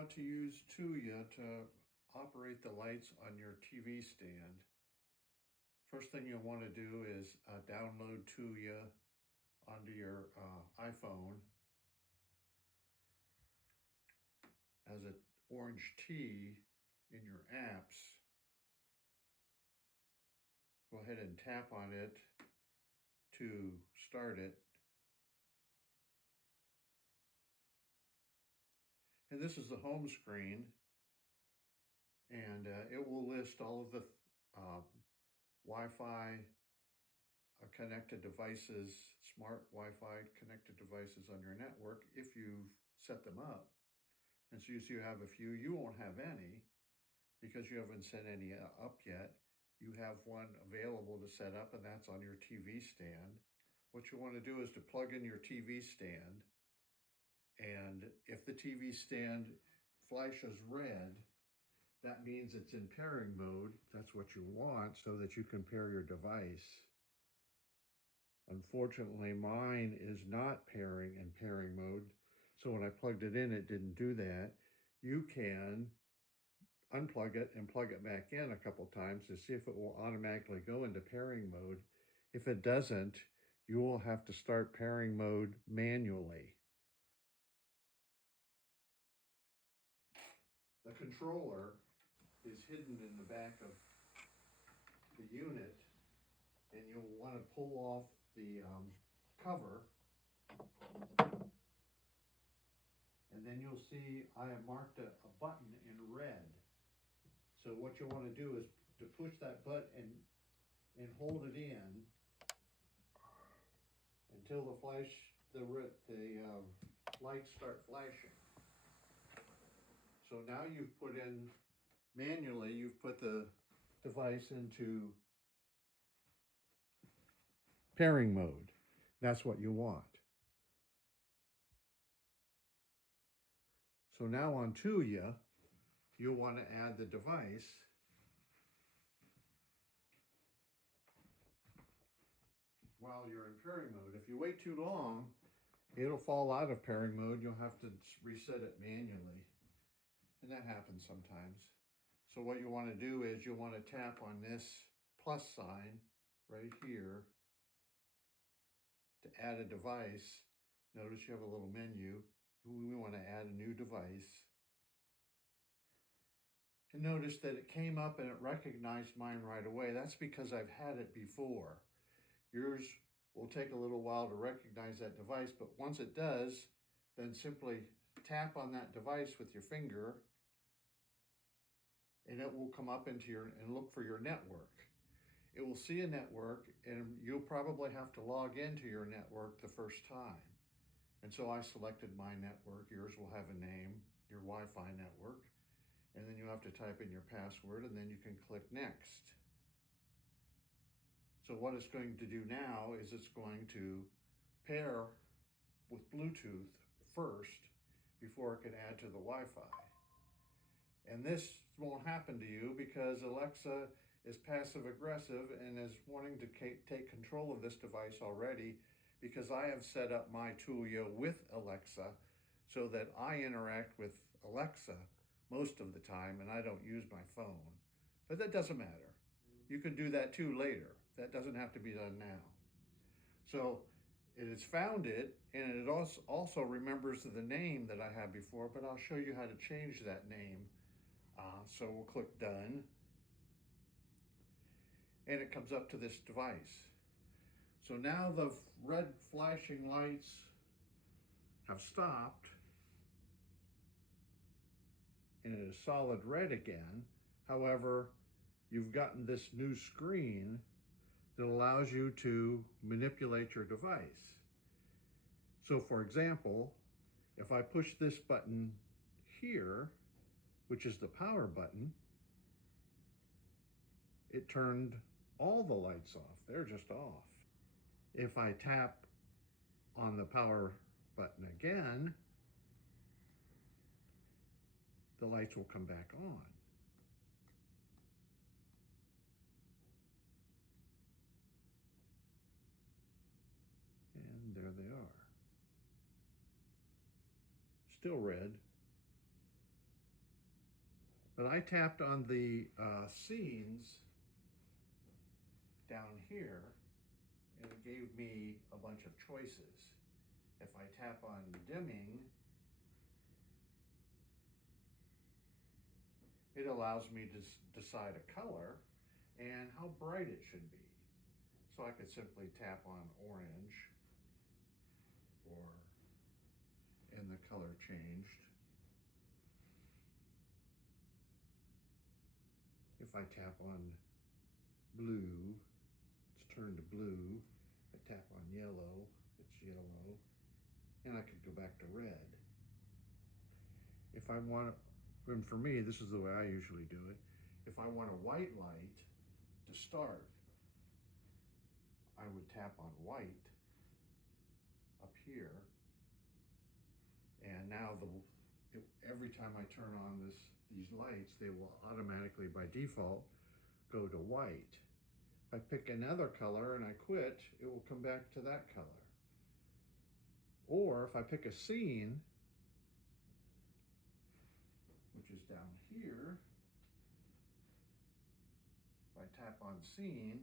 how to use TUYA to operate the lights on your TV stand. First thing you'll want to do is download TUYA onto your iPhone as an orange T in your apps. Go ahead and tap on it to start it. And this is the home screen, and it will list all of the Wi-Fi connected devices, smart Wi-Fi connected devices on your network if you've set them up. And so you see you have a few. You won't have any because you haven't set any up yet. You have one available to set up, and that's on your TV stand. What you want to do is to plug in your TV stand, and if the TV stand flashes red, that means it's in pairing mode. That's what you want so that you can pair your device. Unfortunately, mine is not pairing in pairing mode. So when I plugged it in, it didn't do that. You can unplug it and plug it back in a couple times to see if it will automatically go into pairing mode. If it doesn't, you will have to start pairing mode manually. The controller is hidden in the back of the unit, and you'll want to pull off the cover, and then you'll see I have marked a button in red. So what you want to do is to push that button and hold it in until the lights start flashing. So now you've put in, manually, you've put the device into pairing mode. That's what you want. So now on TUYA, you'll want to add the device while you're in pairing mode. If you wait too long, it'll fall out of pairing mode. You'll have to reset it manually. And that happens sometimes. So what you want to do is you'll want to tap on this plus sign right here to add a device. Notice you have a little menu. We want to add a new device. And notice that it came up and it recognized mine right away. That's because I've had it before. Yours will take a little while to recognize that device, but once it does, then simply tap on that device with your finger and it will come up into and look for your network. It will see a network, and you'll probably have to log into your network the first time. And so I selected my network. Yours will have a name, your Wi-Fi network, and then you have to type in your password, and then you can click next. So what it's going to do now is it's going to pair with Bluetooth first before it can add to the Wi-Fi. And this won't happen to you because Alexa is passive aggressive and is wanting to take control of this device already, because I have set up my TUYA with Alexa so that I interact with Alexa most of the time and I don't use my phone. But that doesn't matter. You can do that too later. That doesn't have to be done now. So it has found it, and it also remembers the name that I had before, but I'll show you how to change that name. So we'll click done, and it comes up to this device. So now the red flashing lights have stopped, and it is solid red again. However, you've gotten this new screen that allows you to manipulate your device. So for example, if I push this button here, which is the power button, it turned all the lights off. They're just off. If I tap on the power button again, the lights will come back on. And there they are. Still red, But I tapped on the scenes down here, and it gave me a bunch of choices. If I tap on dimming, it allows me to decide a color and how bright it should be. So I could simply tap on orange, and the color changed. If I tap on blue, it's turned to blue. If I tap on yellow, it's yellow. And I could go back to red. If I want, and for me, this is the way I usually do it. If I want a white light to start, I would tap on white up here. And now every time I turn on these lights, they will automatically, by default, go to white. If I pick another color and I quit, it will come back to that color. Or if I pick a scene, which is down here, if I tap on scene,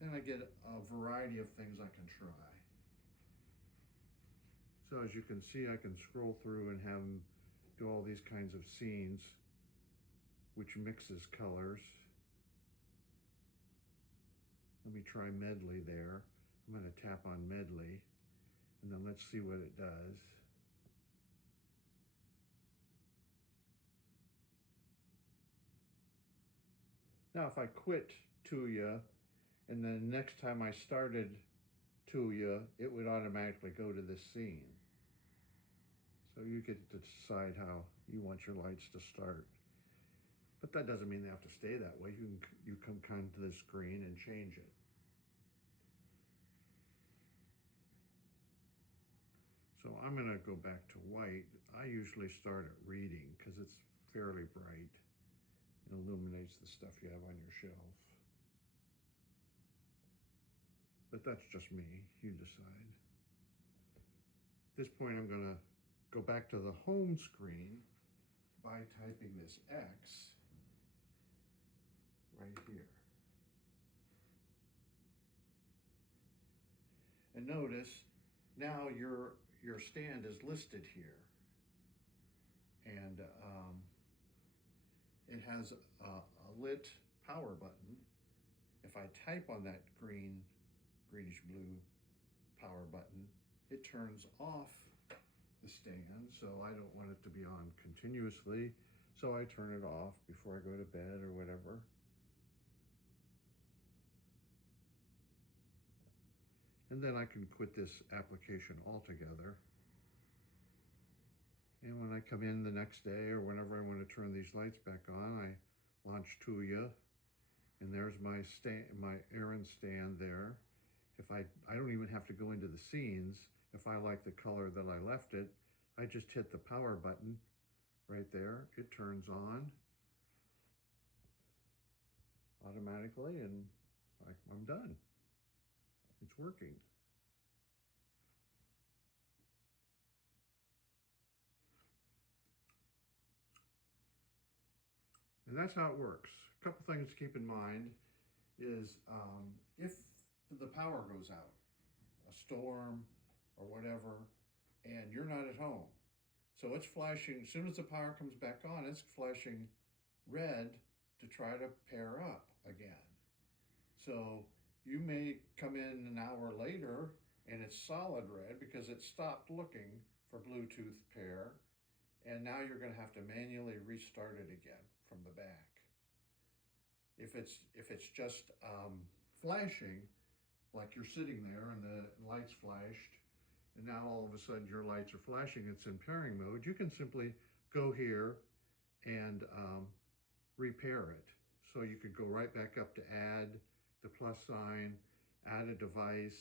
then I get a variety of things I can try. So as you can see, I can scroll through and have them do all these kinds of scenes, which mixes colors. Let me try medley there. I'm going to tap on medley, and then let's see what it does. Now if I quit TUYA, and then next time I started TUYA, it would automatically go to this scene. So you get to decide how you want your lights to start. But that doesn't mean they have to stay that way. You can come to the screen and change it. So I'm going to go back to white. I usually start at reading because it's fairly bright and illuminates the stuff you have on your shelf. But that's just me, you decide. At this point, I'm going to go back to the home screen by typing this X right here. And notice now your stand is listed here, and it has a lit power button. If I type on that greenish blue power button, it turns off the stand, so I don't want it to be on continuously, so I turn it off before I go to bed or whatever. And then I can quit this application altogether. And when I come in the next day or whenever I want to turn these lights back on, I launch TUYA, and there's my errand stand there. If I don't even have to go into the scenes. If I like the color that I left it, I just hit the power button right there. It turns on automatically, and I'm done. It's working. And that's how it works. A couple things to keep in mind is if the power goes out, a storm or whatever, and you're not at home, so it's flashing, as soon as the power comes back on, it's flashing red to try to pair up again. So you may come in an hour later and it's solid red because it stopped looking for Bluetooth pair, and now you're going to have to manually restart it again from the back. If it's just flashing, like you're sitting there and the lights flashed, and now all of a sudden your lights are flashing, it's in pairing mode, you can simply go here and repair it. So you could go right back up to add the plus sign, add a device,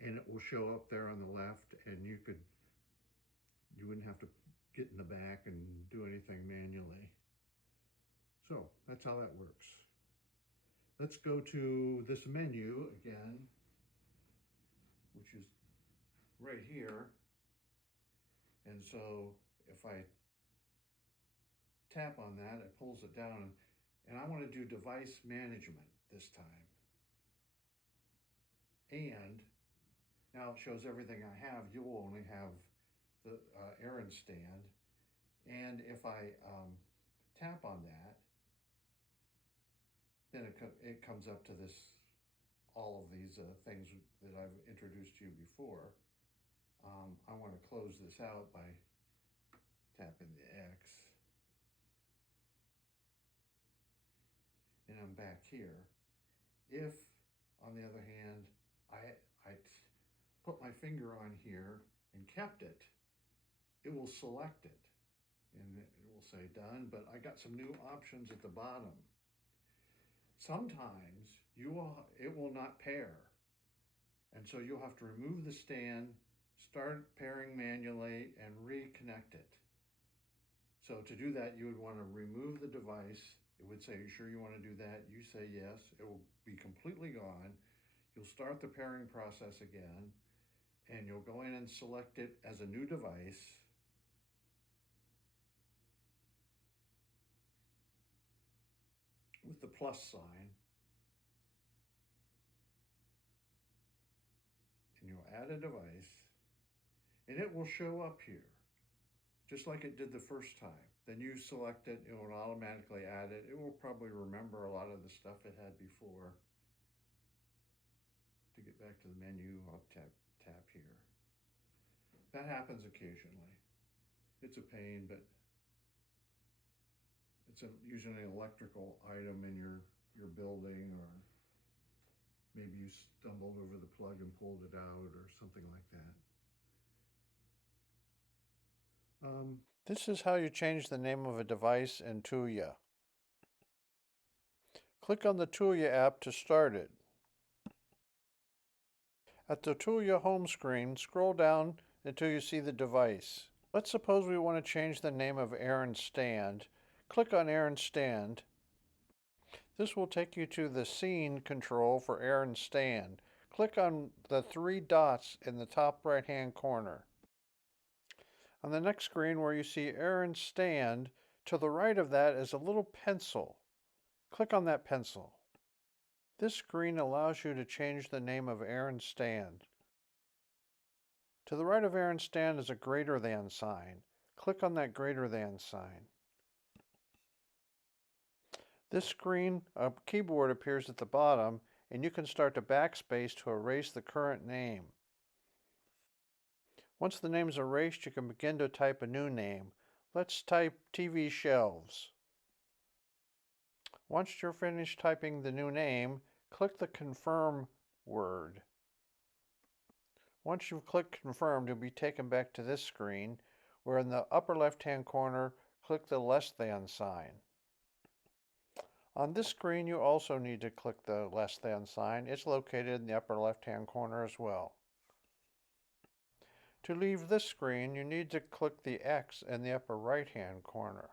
and it will show up there on the left, and you wouldn't have to get in the back and do anything manually. So that's how that works. Let's go to this menu again, which is right here. And so if I tap on that, it pulls it down, and I want to do device management this time. And now it shows everything I have. You will only have the Aaron stand. And if I tap on that, then it comes up to this, all of these things that I've introduced to you before. I want to close this out by tapping the X. And I'm back here. If, on the other hand, I put my finger on here and kept it, it will select it. And it will say done, but I got some new options at the bottom. Sometimes it will not pair. And so you'll have to remove the stand, start pairing manually, and reconnect it. So to do that, you would want to remove the device. It would say, you sure you want to do that? You say yes. It will be completely gone. You'll start the pairing process again, and you'll go in and select it as a new device. With the plus sign. And you'll add a device, and it will show up here, just like it did the first time. Then you select it, it will automatically add it. It will probably remember a lot of the stuff it had before. To get back to the menu, I'll tap here. That happens occasionally. It's a pain, but it's usually an electrical item in your building, or maybe you stumbled over the plug and pulled it out or something like that. This is how you change the name of a device in TUYA. Click on the TUYA app to start it. At the TUYA home screen, scroll down until you see the device. Let's suppose we want to change the name of Aaron's stand. Click on Aaron's stand. This will take you to the scene control for Aaron's stand. Click on the 3 dots in the top right-hand corner. On the next screen where you see Aaron's stand, to the right of that is a little pencil. Click on that pencil. This screen allows you to change the name of Aaron's stand. To the right of Aaron's stand is a greater than sign. Click on that greater than sign. This screen, a keyboard appears at the bottom, and you can start to backspace to erase the current name. Once the name is erased, you can begin to type a new name. Let's type TV shelves. Once you're finished typing the new name, click the confirm word. Once you've clicked confirm, you'll be taken back to this screen, where in the upper left-hand corner, click the less than sign. On this screen, you also need to click the less than sign. It's located in the upper left-hand corner as well. To leave this screen, you need to click the X in the upper right-hand corner.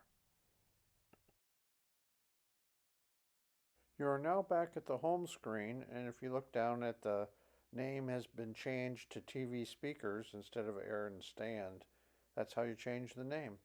You are now back at the home screen, and if you look down at the name has been changed to TV speakers instead of Aaron's stand. That's how you change the name.